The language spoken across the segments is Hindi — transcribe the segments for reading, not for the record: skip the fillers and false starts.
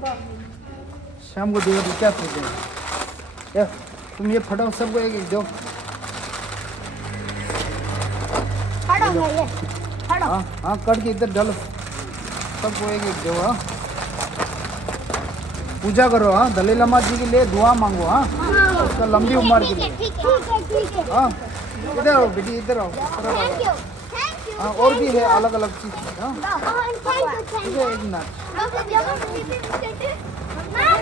शाम को देगा तो क्या सोचे यार। तुम ये फटाओ सबको एक एक दो। हाँ हाँ कट के इधर डालो सबको एक एक दो। हाँ पूजा करो। हाँ दलाई लामा जी के लिए दुआ मांगो। हाँ उसका लंबी उम्र के लिए। हाँ इधर आओ बेटी इधर आओ। हाँ और भी है अलग अलग चीज। हाँ ठीक है एक मिनट। हाँ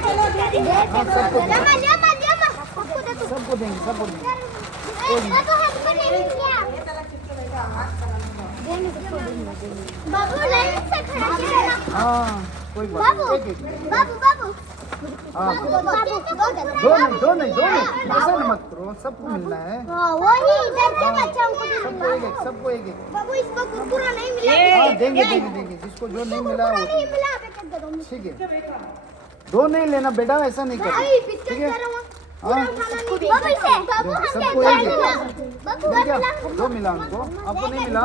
सबको देंगे सबको देंगे। हाँ कोई बात नहीं। हाँ दो नहीं ऐसा मत करो सबको मिलना है। सबको एक हाँ देंगे जिसको जो नहीं मिला ठीक है। दो नहीं लेना बेटा ऐसा नहीं करो ठीक है। हाँ सबको एक दो मिला उनको। आपको नहीं मिला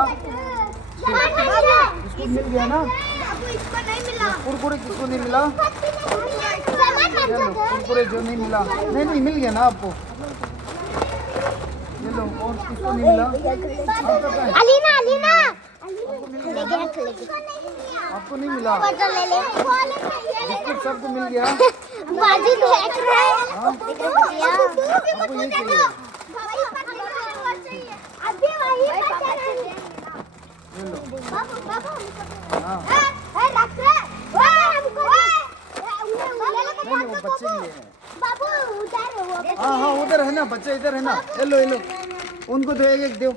इसको मिल गया ना। कुरकुरे किसको नहीं मिला? कुरकुरे जो नहीं मिला नहीं मिल गया ना आपको। ये लो और किसको नहीं मिला? आपको नहीं मिला। सबको मिल गया। आपको ये चाहिए। ये लो नहीं वो बच्चे के लिए है। हाँ उधर है ना बच्चे इधर है ना। ये लो उनको तो एक दो।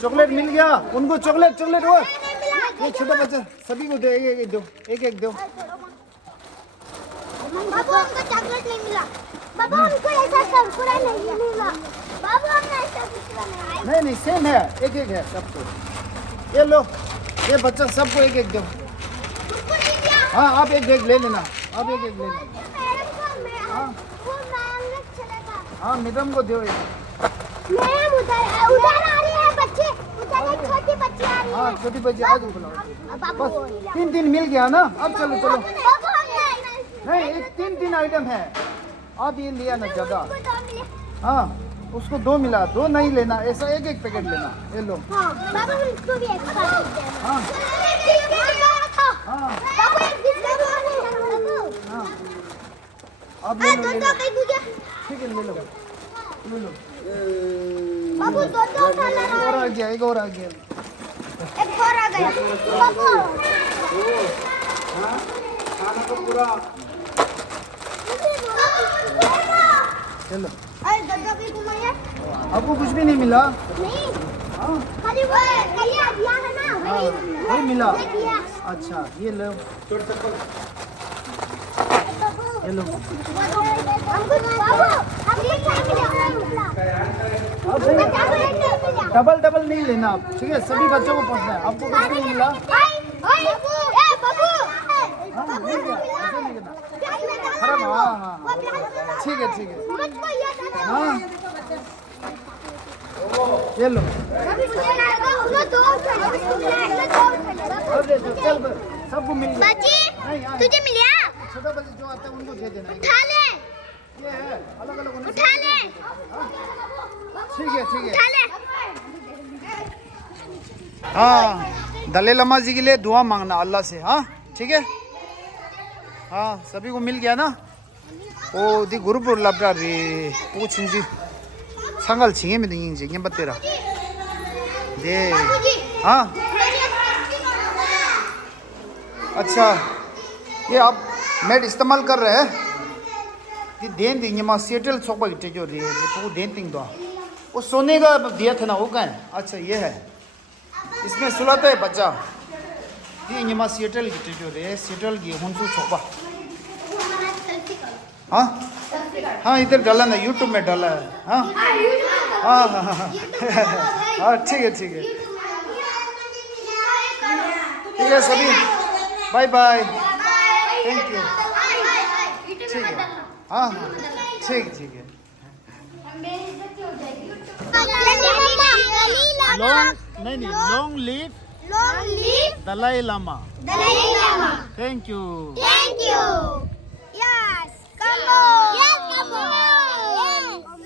चॉकलेट मिल गया उनको। चॉकलेट वो ये छोटा बच्चा सभी को दो एक दो। बाबू हमको चॉकलेट नहीं मिला। बाबू हमको ऐसा कुरकुरा नहीं मिला। बाबू हमने ऐसा कुरकुरा नहीं सेम है एक है सबको। ये लो ये बच्चा सबको एक दो। हाँ आप एक ले लेना। आप एक ले लेना। हाँ मैडम को दो। मैम उधर आ रही है बच्चे। उधर एक छोटी बच्ची आ रही है। हाँ छोटी बच्ची आ जाओ बुलाओ। बस तीन मिल गया ना। अब चलो नहीं एक तीन आइटम है। आप ये लिया ना ज़्यादा। हाँ उसको दो मिला। दो नहीं लेना ऐसा एक पैकेट लेना। ये लो। हाँ आप ले लो ठीक है ले लो। बाबू और आ गया एक और आ गया। बाबू खाना तो पूरा चलो। आपको कुछ भी नहीं मिला? नहीं हाँ खाली वो दिया है ना हाँ नहीं मिला। अच्छा ये लो ये लो। डबल नहीं लेना आप ठीक है। सभी बच्चों को पढ़ना है। आपको कुछ नहीं मिला? हाँ मिल गया ऐसा नहीं करना। हाँ ठीक है। हाँ ये लो सबको मिल गया। तुझे मिला? छोटा बच्चे जो आता है उनको दे देना। उठा ले। ये है अलग उठा ले। ठीक है उठा ले। हाँ दलाई लामा जी के लिए दुआ मांगना अल्लाह से। हाँ ठीक है। हाँ सभी को मिल गया ना। ओ दी गुरुपुर लाब्रा रे ओ छिंजी संगल छिंगे में दिंगी जी ये बतेरा दे। हाँ अच्छा ये आप मैट इस्तेमाल कर रहे हैं कि देन देंगे माँ सेटल सोपा की जो रे वो देन तिंग दो। वो सोने का दिया था ना वो कहाँ है? अच्छा ये है इसमें सुलाता है बच्चा। ये माँ सेटल की जो रे सेटल की हुनसु सोपा। हाँ हाँ इधर डाला ना यूट्यूब में डाला है। हाँ हाँ हाँ हाँ हाँ ठीक है सभी बाय बाय थैंक यू ठीक है। हाँ ठीक है। Long live Long live Dalai Lama. Dalai Lama. Thank you. Thank you.